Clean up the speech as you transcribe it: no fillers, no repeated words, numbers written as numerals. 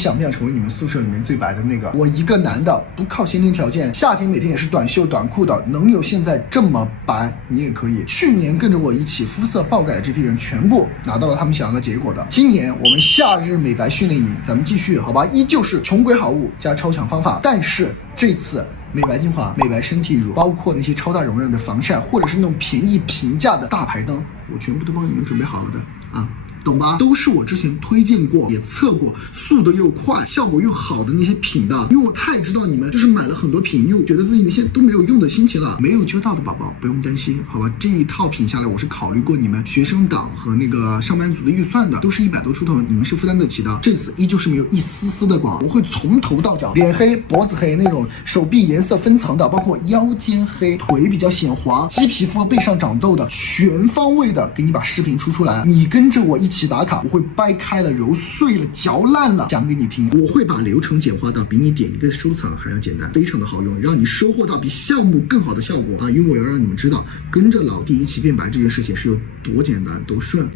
想不想成为你们宿舍里面最白的那个？我一个男的，不靠先天条件，夏天每天也是短袖短裤的，能有现在这么白，你也可以。去年跟着我一起肤色爆改的这批人，全部拿到了他们想要的结果的。今年我们夏日美白训练营，咱们继续，好吧？依旧是穷鬼好物加超强方法，但是这次美白精华、美白身体乳，包括那些超大容量的防晒，或者是那种便宜平价的大牌灯，我全部都帮你们准备好了的啊。懂吧？都是我之前推荐过，也测过，速度又快，效果又好的那些品的，因为我太知道你们就是买了很多品又觉得自己那些都没有用的心情了。没有揪到的宝宝不用担心，好吧？这一套品下来，我是考虑过你们学生党和那个上班族的预算的，都是100多出头，你们是负担得起的。这次依旧是没有一丝丝的广，我会从头到脚，脸黑、脖子黑那种，手臂颜色分层的，包括腰间黑、腿比较显黄、鸡皮肤、背上长痘的，全方位的给你把视频出来。你跟着我一起打卡，我会掰开了、揉碎了、嚼烂了讲给你听。我会把流程简化到比你点一个收藏还要简单，非常的好用，让你收获到比项目更好的效果啊！因为我要让你们知道，跟着老弟一起变白这件事情是有多简单、多顺。